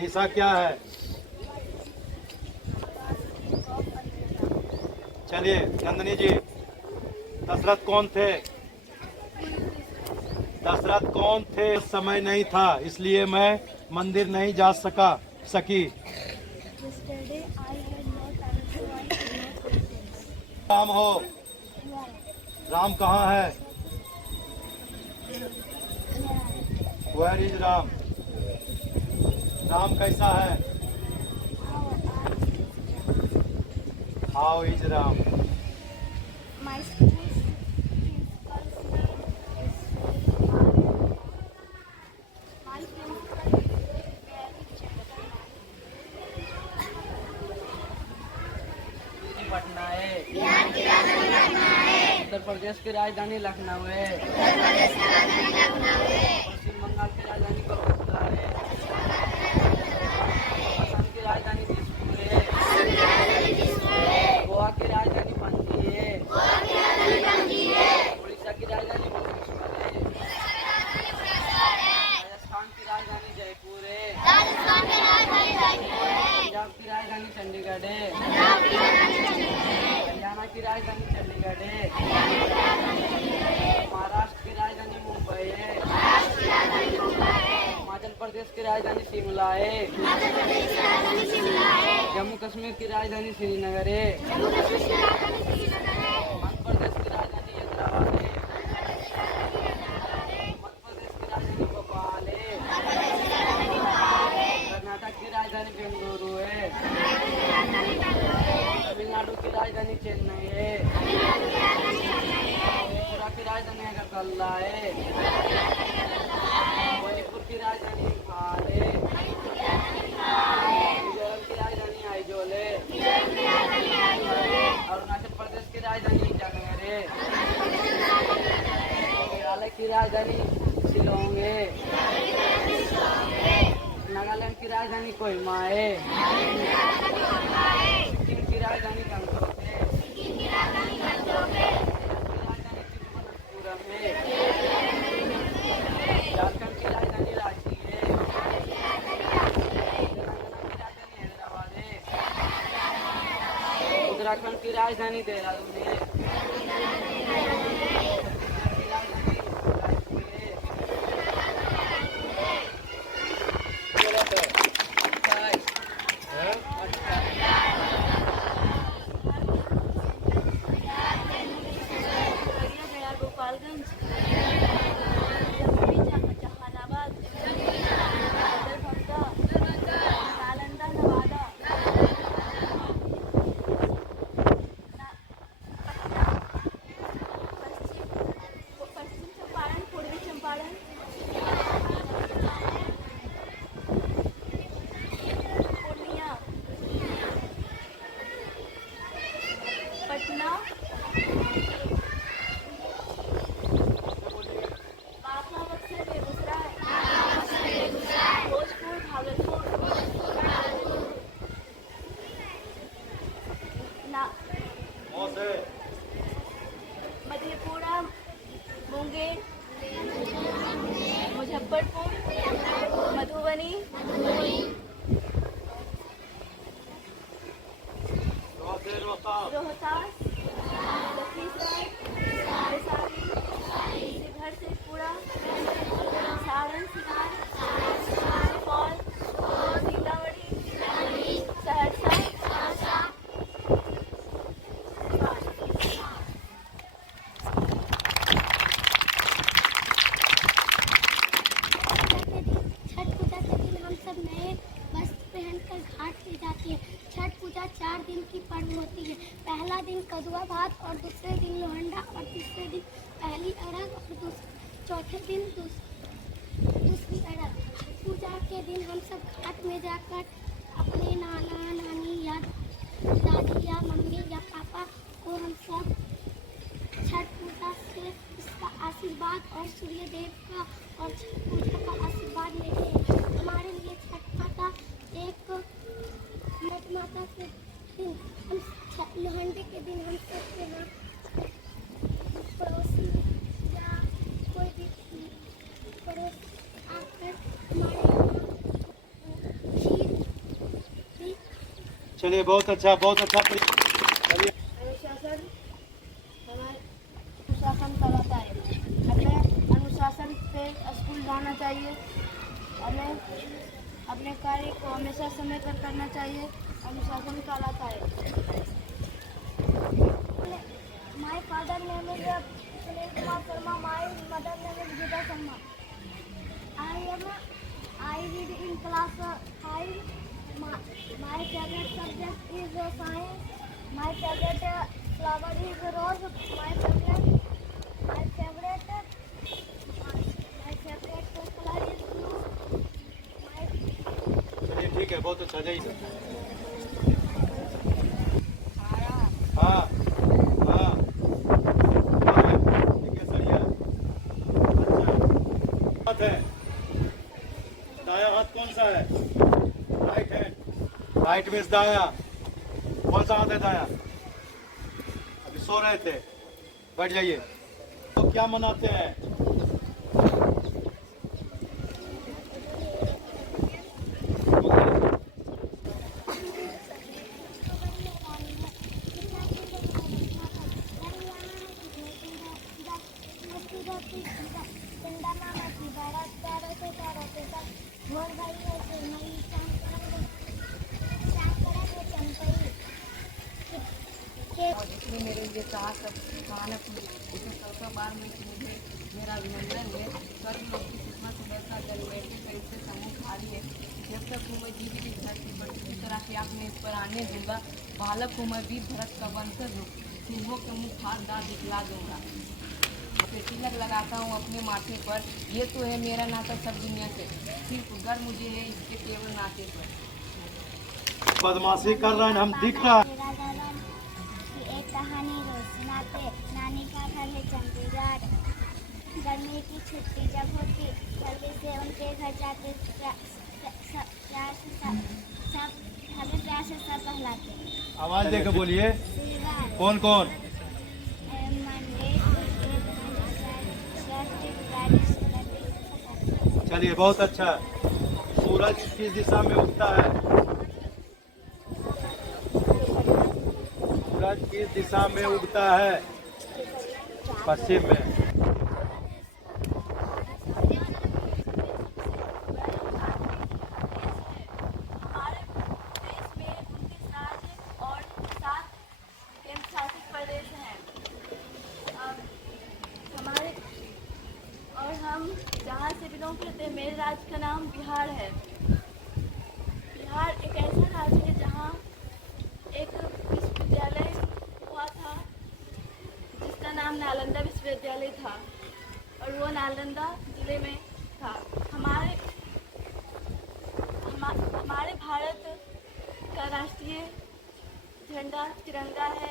निशा क्या है? चलिए नंदिनी जी, दशरथ कौन थे? दशरथ कौन थे? समय नहीं था इसलिए मैं मंदिर नहीं जा सकी। राम हो। राम कहाँ है? Where is Ram? राम कैसा है? How is Ram? My school's principal's name is my principal is very gentleman. Patna है। उत्तर प्रदेश की राजधानी लखनऊ है। पश्चिम बंगाल की राजधानी कोलकाता है। असम की राजधानी दिसपुर है। गोवा की राजधानी पणजी है। उड़ीसा की राजधानी भुवनेश्वर है। राजस्थान की राजधानी जयपुर है। पंजाब की राजधानी चंडीगढ़ है। हरियाणा की राजधानी चंडीगढ़ है। महाराष्ट्र की राजधानी मुंबई है। हिमाचल प्रदेश की राजधानी शिमला है। जम्मू कश्मीर की राजधानी श्रीनगर है। मध्य प्रदेश की राजधानी हैदराबाद है। मध्य प्रदेश की राजधानी भोपाल है। कर्नाटक की राजधानी बेंगलुरु है। तमिलनाडु की राजधानी चेन्नई है। त्रिपुरा की राजधानी अगरतला है। मणिपुर की राजधानी इम्फाल है। मिजोरम की राजधानी आइजोल है। अरुणाचल प्रदेश की राजधानी ईटानगर है। मेघालय की राजधानी शिलोंग है। नागालैंड की राजधानी कोहिमा है। सिक्किम की राजधानी गंगटोक है। राजधानी तिरुवनंतपुरम है। झारखंड की राजधानी रांची है। तेलंगाना की राजधानी हैदराबाद है। उत्तराखंड की राजधानी देहरादून है। छत्तीसगढ़ की राजधानी रायपुर है। गया गोपालगंज, जहानाबाद, दरभंगा, नालंदा, नवादा, पश्चिम चंपारण, पूर्वी चंपारण, पूर्णिया, पटना, बांका, बक्सर, बेगूसराय, भोजपुर, भागलपुर, मधेपुरा, मुंगेर, मुजफ्फरपुर, मधुबनी, रोहतास, लखीसराय, वैशाली, शिवहर, शेखपुरा, सारण, सिवान, सुपौल, सीतामढ़ी, सहरसा, छठ पूजा के दिन हम सब नए वस्त्र पहनकर घाट पे जाते हैं। छठ पूजा 4 दिन की पर्व होती है। पहला दिन कदुआ भात और दूसरे दिन लोहंडा और तीसरे दिन पहली अरग और चौथे दिन दूसरी अरग। पूजा के दिन हम सब घाट में जाकर अपने नाना नानी या दादी या मम्मी या पापा को हम सब छठ पूजा से उसका आशीर्वाद और सूर्य देव का और छठ पूजा का आशीर्वाद लेते हैं। हमारे लिए छठ माता एक माता के दिन हम लोहंडे के दिन हम सबके यहाँ पड़ोसी या कोई भी पड़ोस आकर हमारे यहाँ खीर चलिए बहुत अच्छा चलिए। अनुशासन हमारे अनुशासन कराता है। हमें अनुशासन से स्कूल जाना चाहिए। हमें अपने कार्य को हमेशा समय पर करना चाहिए। अनुशासन कहलाता है। My father name is Sunil Kumar Sharma. My mother name is Gita Sharma. I read in class 5. My favorite subject is science. My favorite flower is rose. My favorite color is blue. चलिए ठीक है, बहुत अच्छा। जाइए। हाँ हाँ ठीक है, सही है। अच्छा हाथ है, दाया हाथ कौन सा है? Right hand. राइट मीन्स दाया। कौन सा हाथ है दाया? अभी सो रहे थे, बैठ जाइए। तो क्या मनाते हैं? और जिसने मेरे लिए कहा सब खाना इसमें सबका बार में मुझे मेरा अभिनंदन है। स्वर्ग लोक की किस्मत वैसा जल बैठे कहीं से समूह खाली है। जब तक हूँ मैं जीवित इस धरती पर किसी तरह के आप में इस पर आने दूंगा। बालक हूँ मैं वीर भरत का वंशज हूँ। सिंहों के मुँह फाड़ दाँत दिखला दूंगा। फिर तिलक लगाता हूँ अपने माथे पर। ये तो है मेरा नाता सब दुनिया से। सिर्फ गर्व मुझे है इसके केवल नाते पर। बदमाशी कर रहे हैं, हम दिख रहा है। मेरा धर्म की एक कहानी रोज सुनाते। नानी का घर है चंडीगढ़। गर्मी की छुट्टी जब होती जल्दी से उनके घर जाते। हमें प्यार से सब कहलाते। आवाज देकर बोलिए। श्रीवार कौन कौन? मंडे चलिए बहुत अच्छा। सूरज किस दिशा में उगता है? सूरज किस दिशा में उगता है? पश्चिम में। हमारे देश में 29 राज्य और 7 केंद्र शासित प्रदेश हैं। हमारे और हम जहाँ से बिलोंग करते हैं, मेरे राज्य का नाम बिहार है। बिहार एक ऐसा राज्य है जहाँ एक विश्वविद्यालय हुआ था जिसका नाम नालंदा विश्वविद्यालय था और वो नालंदा जिले में था। हमारे भारत का राष्ट्रीय झंडा तिरंगा है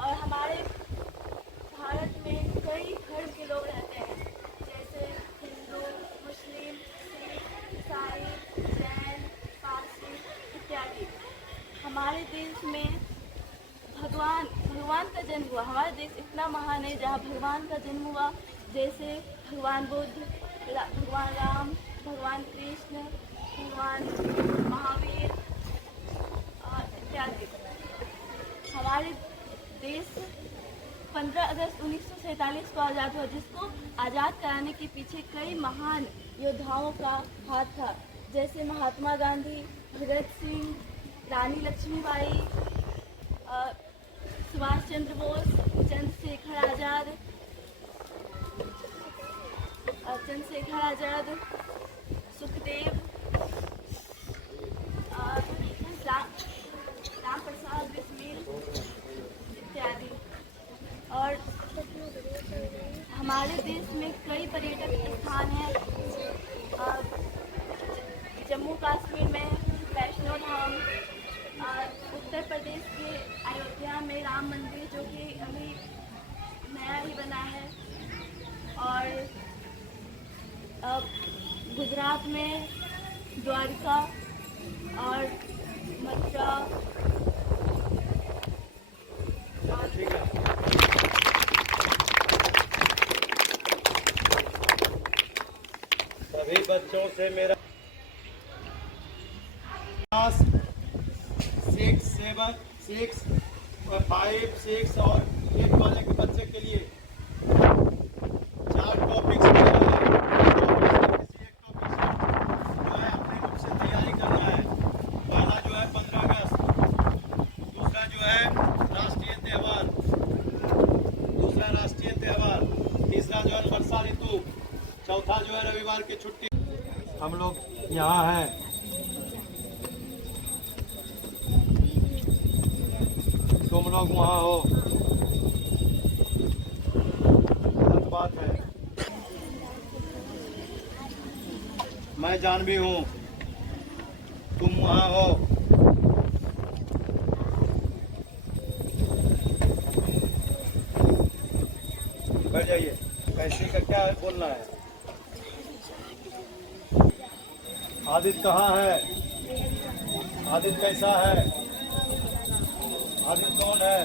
और हमारे भारत में कई धर्म के लोग रहते हैं, जैसे हिंदू, मुस्लिम, सिख, ईसाई, जैन, पारसी इत्यादि। हमारे देश में भगवान का जन्म हुआ। हमारा देश इतना महान है जहाँ भगवान का जन्म हुआ, जैसे भगवान बुद्ध, भगवान राम, भगवान कृष्ण, भगवान महावीर इत्यादि। हमारे देश 15 अगस्त 1947 को आज़ाद हुआ, जिसको आज़ाद कराने के पीछे कई महान योद्धाओं का हाथ था, जैसे महात्मा गांधी, भगत सिंह, रानी लक्ष्मीबाई, सुभाष चंद्र बोस, चंद्रशेखर आजाद, सुखदेव, राम प्रसाद बिस्मिल इत्यादि। और हमारे देश में कई पर्यटक स्थान हैं। जम्मू कश्मीर में वैष्णो धाम, उत्तर प्रदेश के अयोध्या में राम मंदिर जो कि अभी नया ही बना है, और गुजरात में द्वारका और मथुरा। ठीक है। सभी बच्चों से मेरा 6, 7, 6 और 5, 6 और 8 वाले के बच्चे के लिए 4 टॉपिक्स दिए हैं। किसी एक टॉपिक से जो है अपने रूप से तैयारी करना है। पहला जो है 15 अगस्त, दूसरा जो है राष्ट्रीय त्यौहार, तीसरा जो है वर्षा ऋतु, चौथा जो है रविवार की छुट्टी। हम लोग यहाँ हैं, तुम लोग वहाँ हो, गलत बात है। मैं जानवी हूँ, तुम वहाँ हो। बैठ जाइए। कैसे का क्या है बोलना है? आदित्य कहाँ है? आदित्य कैसा है? आदित्य कौन है?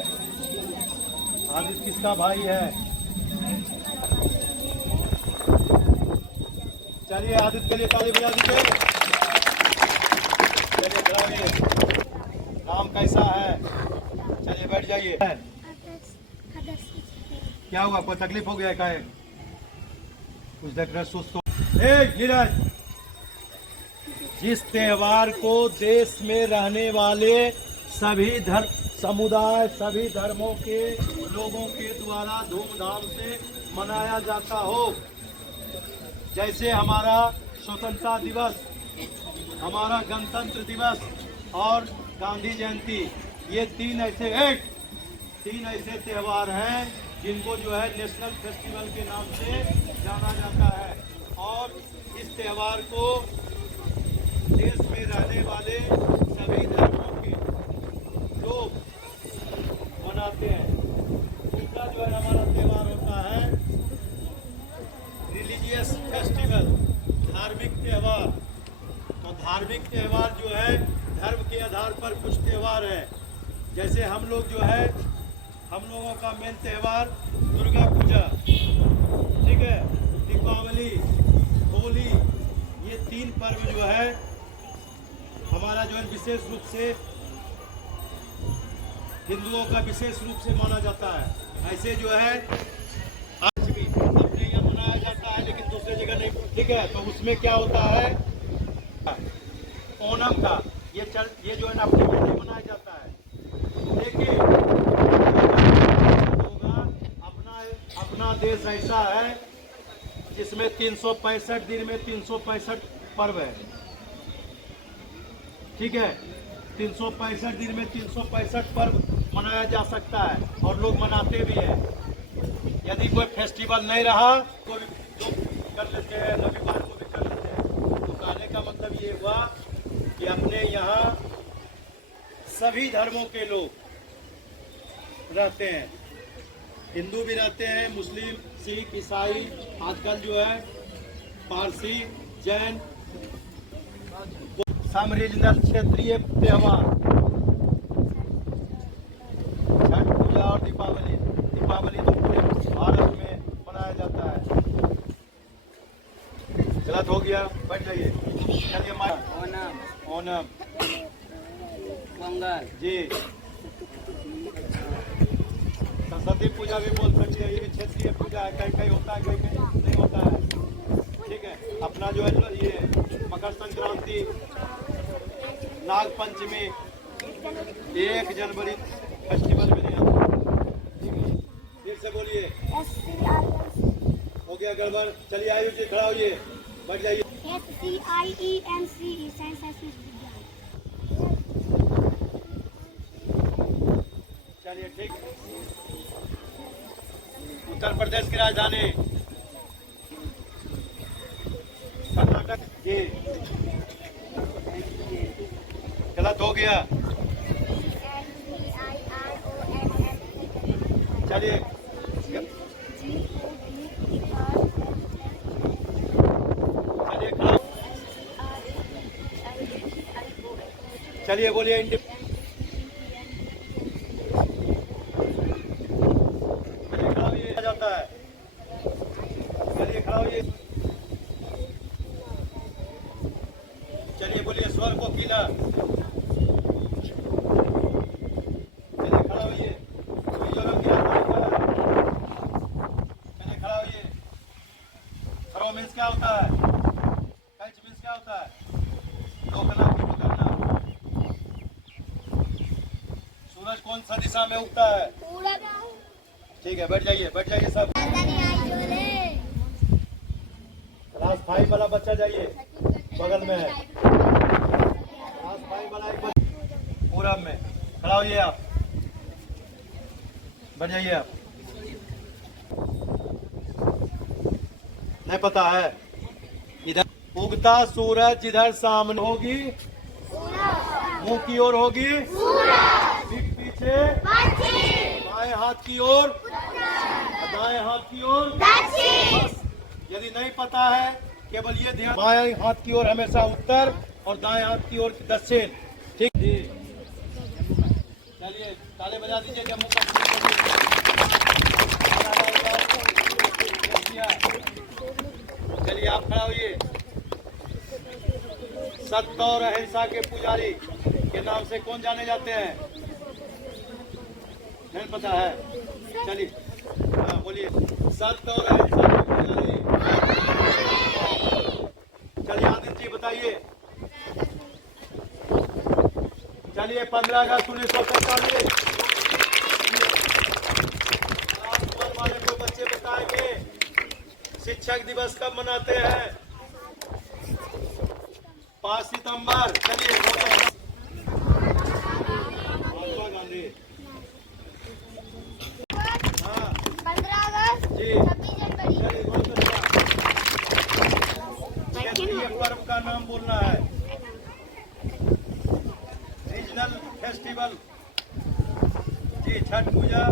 आदित्य किसका भाई है? चलिए आदित्य के लिए ताली बजा दीजिए। चलिए खड़ा होइए। नाम कैसा है? चलिए बैठ जाइए। क्या हुआ? कोई तकलीफ हो गया? क्या कुछ देख रहे सुस्त? नीरज, जिस त्योहार को देश में रहने वाले सभी धर्म समुदाय, सभी धर्मों के लोगों के द्वारा धूमधाम से मनाया जाता हो, जैसे हमारा स्वतंत्रता दिवस, हमारा गणतंत्र दिवस और गांधी जयंती, ये तीन ऐसे त्योहार हैं जिनको जो है नेशनल फेस्टिवल के नाम से जाना जाता है। और इस त्योहार को देश में रहने वाले सभी धर्मों के लोग मनाते हैं। दूसरा जो है हमारा त्योहार होता है रिलीजियस फेस्टिवल, धार्मिक त्योहार। तो धार्मिक त्योहार जो है धर्म के आधार पर कुछ त्योहार है। जैसे हम लोग जो है, हम लोगों का मेन त्योहार दुर्गा पूजा, ठीक है, दीपावली, होली, ये तीन पर्व जो है हमारा जो है विशेष रूप से हिंदुओं का विशेष रूप से माना जाता है। ऐसे जो है आज भी अपने यहाँ मनाया जाता है, लेकिन दूसरे जगह नहीं, ठीक है। तो उसमें क्या होता है, ओणम का ये जो है ना अपने यहाँ नहीं मनाया जाता है, लेकिन अपना देश ऐसा है जिसमें 365 दिन में 365 पर्व है, ठीक है। 365 दिन में 365 पर्व मनाया जा सकता है और लोग मनाते भी हैं। यदि कोई फेस्टिवल नहीं रहा तो लोग कर लेते हैं, रविवार को भी कर लेते हैं। तो कहने का मतलब ये हुआ कि अपने यहाँ सभी धर्मों के लोग रहते हैं, हिंदू भी रहते हैं, मुस्लिम, सिख, ईसाई, आजकल जो है पारसी, जैन, सम रीजनल क्षेत्रीय त्योहार, छठ पूजा और दीपावली तो पूरे भारत में मनाया जाता है। गलत हो गया, बैठ जाइए। चलिए ओणम, पोंगल जी, सरस्वती पूजा भी बोल सकते हैं, ये भी क्षेत्रीय पूजा है, कहीं कहीं होता है, कहीं कहीं नहीं होता है, ठीक है। अपना जो है ये मकर संक्रांति, नाग पंचमी, 1 जनवरी फेस्टिवल में नहीं आता, ठीक है। फिर से बोलिए, हो गया गड़बड़। चलिए आयुष जी खड़ा होइए, बैठ जाइए। SCIENCE चलिए ठीक। उत्तर प्रदेश की राजधानी कर्नाटक, जी गलत हो गया। चलिए चलिए बोलिए। जाता है, चलिए खड़ा होइए। चलिए बोलिए स्वर को किला। कौन सा दिशा में उगता है? ठीक है, बैठ जाइए सब। क्लास 5 वाला बच्चा जाइए, बगल में है। क्लास 5 वाला एक बच्चा पूरब में खड़ा होइए आप, बैठ जाइए आप। नहीं पता है? इधर उगता सूरज जिधर सामने होगी मुंह की ओर होगी, पीठ पीछे बाएं हाथ की ओर, दाएं हाथ की ओर। बस, यदि नहीं पता है केवल ये ध्यान, बाएं हाथ की ओर हमेशा उत्तर और दाएं हाथ की ओर दक्षिण। ठीक जी, चलिए ताले बजा दीजिए। जम्मू चलिए आप खड़ा होइए। सत्य और अहिंसा के पुजारी के नाम से कौन जाने जाते हैं? नहीं पता है? चलिए हाँ बोलिए। सत्य और अहिंसा के पुजारी। चलिए आदित्य जी बताइए। चलिए 15 अगस्त 1947 वाले को बच्चे बताएंगे शिक्षक दिवस कब मनाते हैं? 5 सितंबर। चलिए महात्मा गांधी। हाँ 15 अगस्त जी 26 जनवरी। चलिए बहुत अच्छा। क्षेत्रीय पर्व का नाम बोलना है। रीजनल फेस्टिवल जी, छठ पूजा